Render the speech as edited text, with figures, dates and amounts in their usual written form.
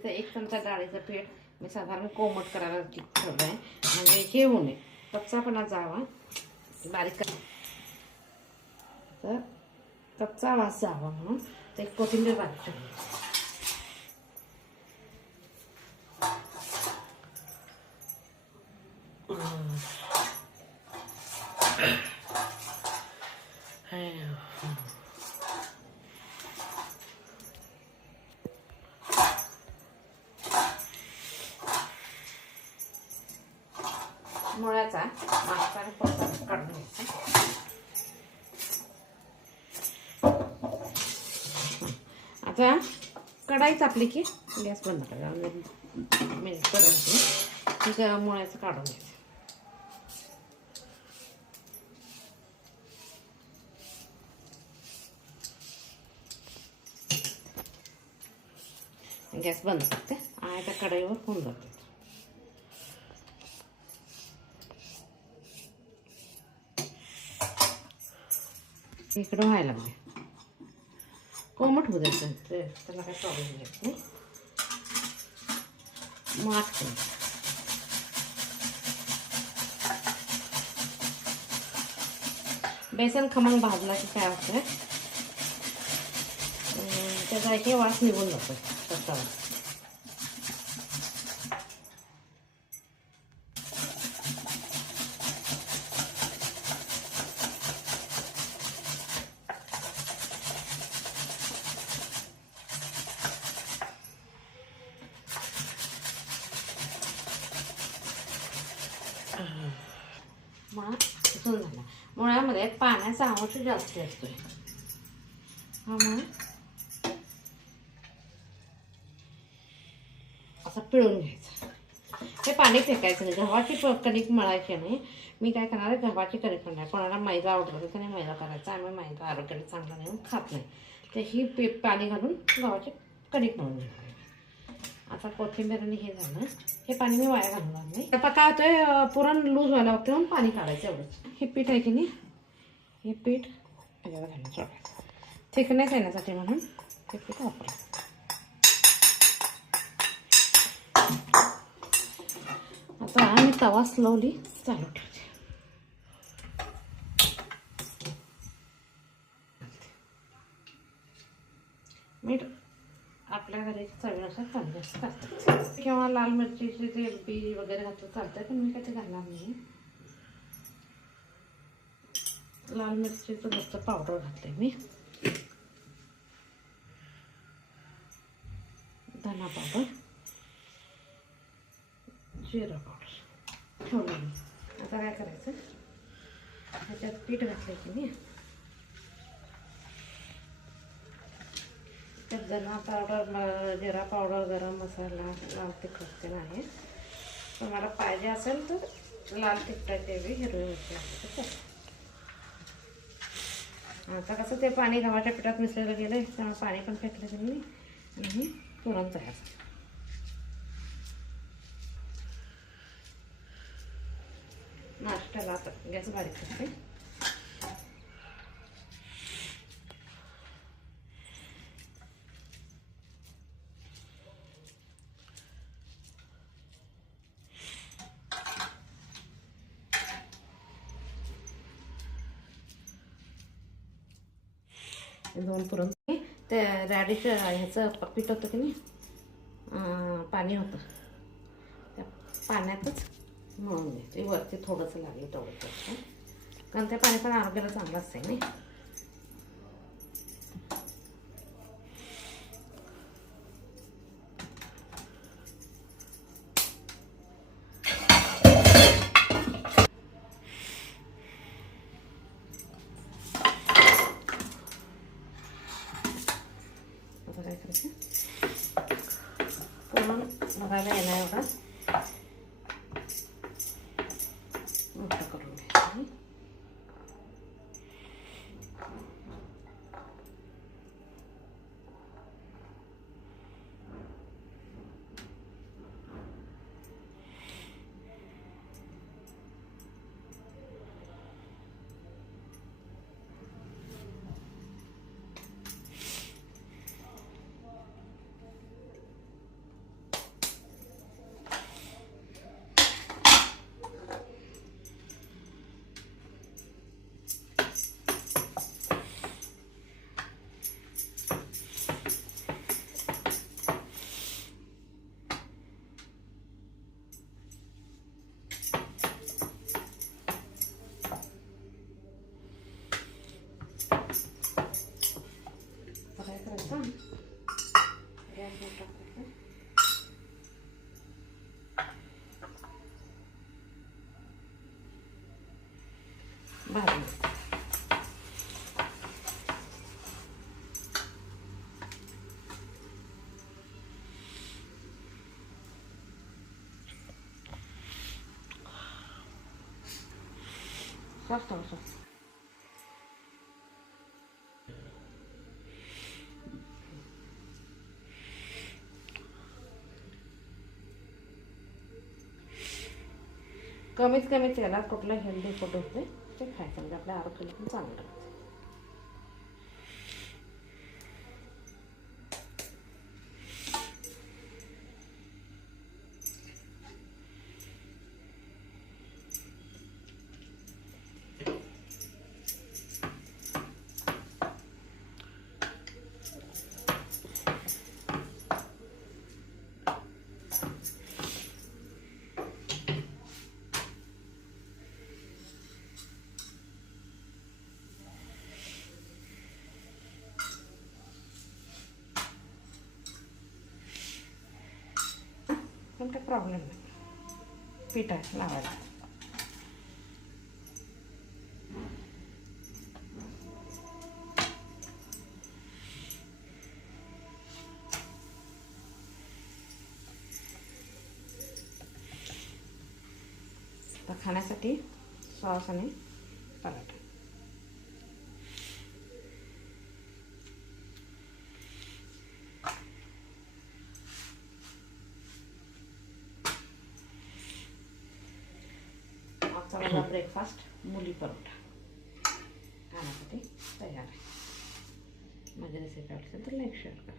इथं 1 चमचा डाळीचं पीठ मी साधारण कोमट करायला ठेवलं आहे, म्हणजे हे होऊ नये, कच्चापणा जावा, बारीक तर कच्चा वास जावा म्हणून ते कोथिंबीर बारीक ठेवली. मुळ्याचा मागचा आणि पुढचा काढून घ्यायचा. आता कढाई तापली की गॅस बंद करा, मिनिट परत ठीक आहे. मुळ्याचं काढून घ्यायचं. गॅस बंद करते आणि त्या कढईवर होऊन जाते. इकडं व्हायला लागले, कोमट होऊ द्यायचं, त्याला काही प्रॉब्लेम येत नाही. माठ बेसन खमंग भाजला की काय होतं, त्याचा हे वास निघून जातो तसा. झाला. मुळ्यामध्ये पाण्याचा अंश जास्त असतोय, त्यामुळे असं पिळून घ्यायचं. हे पाणी फेकायचं नाही. गव्हाची कणिक मळायची नाही. मी काय करणार आहे, गव्हाची कणिक करणार. कोणाला मैदा आवडतो त्याने मैदा करायचा. आम्ही मैदा आरोग्याला चांगला नाही खात नाही, तर ही पाणी घालून गव्हाची कणिक मळून घेणार. आता कोथिंबीर आणि हे झालं, हे पाणी मी वाया घालणार नाही. आता काय होतंय, पुरण लूज व्हायला लागतं म्हणून पाणी काढायचं एवढंच. हे पीठ आहे की नाही, हे पीठ त्याच्यावर घालून सोडायचं, थिकनेस येण्यासाठी म्हणून हे पीठ वापरायचं. आता आम्ही तवा स्लोली चालू ठेवते. मीठ आपल्या घरी चवीनुसार कमी जास्त घालतात, किंवा लाल मिरचीचे ते बी वगैरे घातलं चालतं, पण मी काही घालणार नाही. लाल मिरचीचं फक्त पावडर घातले मी, धना पावडर, जिरा पावडर ठेवलं मी. आता काय करायचं, ह्याच्यात पीठ घातलं की नाही, त्यात धना पावडर, जिरा पावडर, गरम मसाला, लाल तिखट ते आहे. पण मला पाहिजे असेल तर लाल तिखटाच्या ऐवजी हिरवी मिरची घालायची. आता कसं ते पाणी गव्हाच्या पिठात मिसळलं गेलं आहे, त्यामुळे पाणी पण फेकलं की नाही, आणि पुरण तयार. नाश्त्याला आता गॅस बारीक करते. दोन पुरण ते रॅडिश ह्याचं पीठ होतं की नाही, पाणी होतं, त्या पाण्यातच मळून घ्यायचं. वरती थोडंसं लागलं तेवढं, कारण ते पाणी पण आरोग्याला चांगलं असते नाही. आता काय करायचं, पुरण बघायला येणार एवढा मोठं करून घ्यायचं. भाजून स्वस्त स्वस्त कमीत कमी तेलात कुठलं हेल्दी फूड होते ते खायचं म्हणजे आपल्या आरोग्याला पण चांगलं राहते. पण काही प्रॉब्लेम नाही. पीठ आहे लावायला. तर खाण्यासाठी सॉस आणि पराठा. आजचा माझा ब्रेकफास्ट मुली परोठा खाण्यासाठी तयार आहे. माझी रेसिपी आवडली तर लाईक शेअर करा.